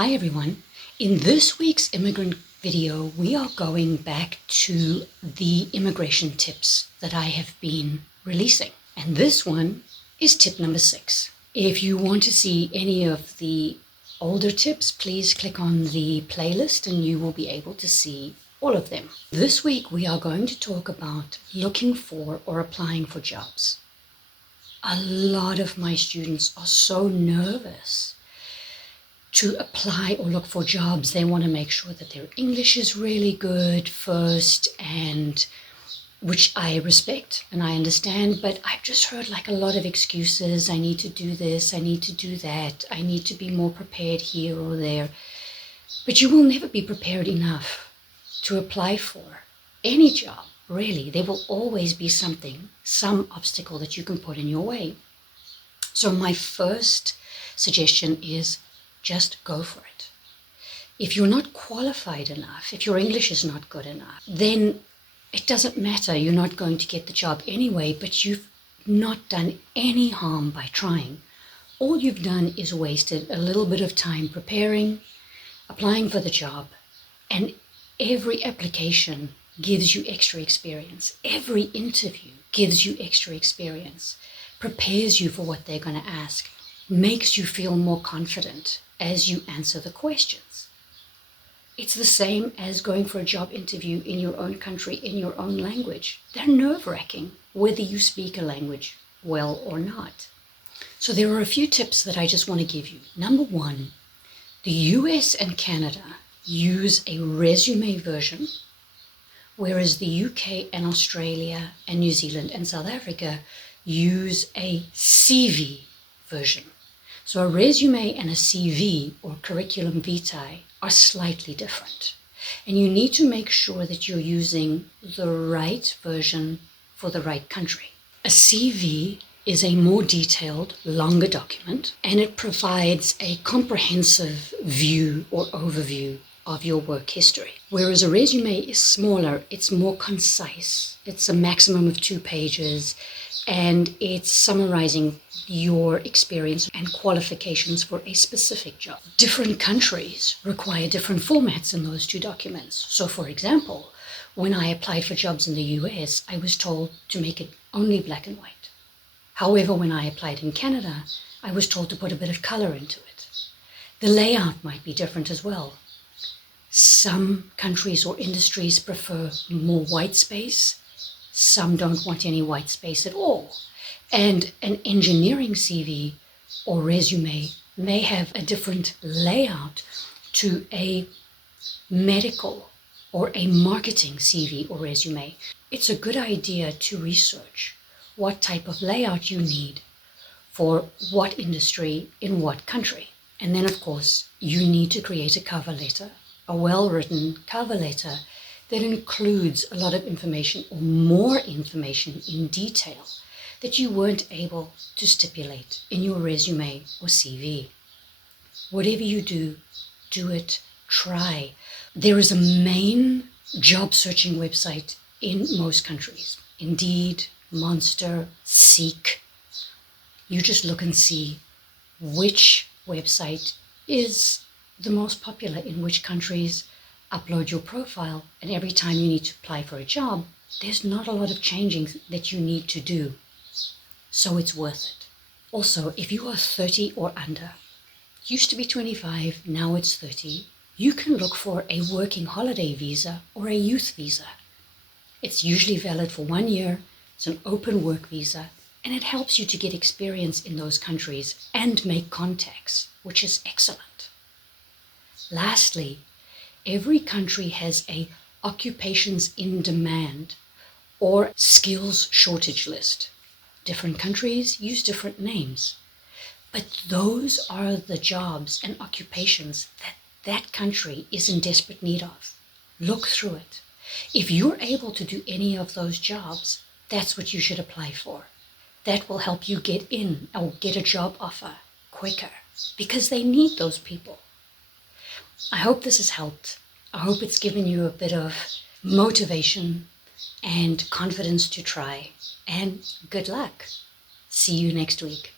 Hi everyone. In this week's Immigrant video, we are going back to the immigration tips that I have been releasing. And this one is tip number 6. If you want to see any of the older tips, please click on the playlist and you will be able to see all of them. This week we are going to talk about looking for or applying for jobs. A lot of my students are so nervous to apply or look for jobs. They want to make sure that their English is really good first, and which I respect and I understand, but I've just heard like a lot of excuses. I need to do this, I need to do that, I need to be more prepared here or there. But you will never be prepared enough to apply for any job, really. There will always be some obstacle that you can put in your way. So my first suggestion is just go for it. If you're not qualified enough, if your English is not good enough, then it doesn't matter. You're not going to get the job anyway, but you've not done any harm by trying. All you've done is wasted a little bit of time preparing, applying for the job, and every application gives you extra experience. Every interview gives you extra experience, prepares you for what they're going to ask, makes you feel more confident as you answer the questions. It's the same as going for a job interview in your own country, in your own language. They're nerve-wracking, whether you speak a language well or not. So there are a few tips that I just want to give you. Number 1, the US and Canada use a resume version, whereas the UK and Australia and New Zealand and South Africa use a CV version. So a resume and a CV, or curriculum vitae, are slightly different. And you need to make sure that you're using the right version for the right country. A CV is a more detailed, longer document, and it provides a comprehensive view or overview of your work history. Whereas a resume is smaller, it's more concise. It's a maximum of 2 pages, and it's summarizing your experience and qualifications for a specific job. Different countries require different formats in those 2 documents. So for example, when I applied for jobs in the US, I was told to make it only black and white. However, when I applied in Canada, I was told to put a bit of color into it. The layout might be different as well. Some countries or industries prefer more white space. Some don't want any white space at all. And an engineering CV or resume may have a different layout to a medical or a marketing CV or resume. It's a good idea to research what type of layout you need for what industry in what country. And then, of course, you need to create a cover letter, a well-written cover letter that includes a lot of information or more information in detail that you weren't able to stipulate in your resume or CV. Whatever you do, do it, try. There is a main job searching website in most countries. Indeed, Monster, Seek. You just look and see which website is the most popular in which countries. Upload your profile, and every time you need to apply for a job, there's not a lot of changing that you need to do. So it's worth it. Also, if you are 30 or under, it used to be 25, now it's 30, you can look for a working holiday visa or a youth visa. It's usually valid for 1 year, it's an open work visa, and it helps you to get experience in those countries and make contacts, which is excellent. Lastly, every country has a occupations in demand or skills shortage list. Different countries use different names, but those are the jobs and occupations that country is in desperate need of. Look through it. If you're able to do any of those jobs, that's what you should apply for. That will help you get in or get a job offer quicker because they need those people. I hope this has helped. I hope it's given you a bit of motivation and confidence to try. And good luck. See you next week.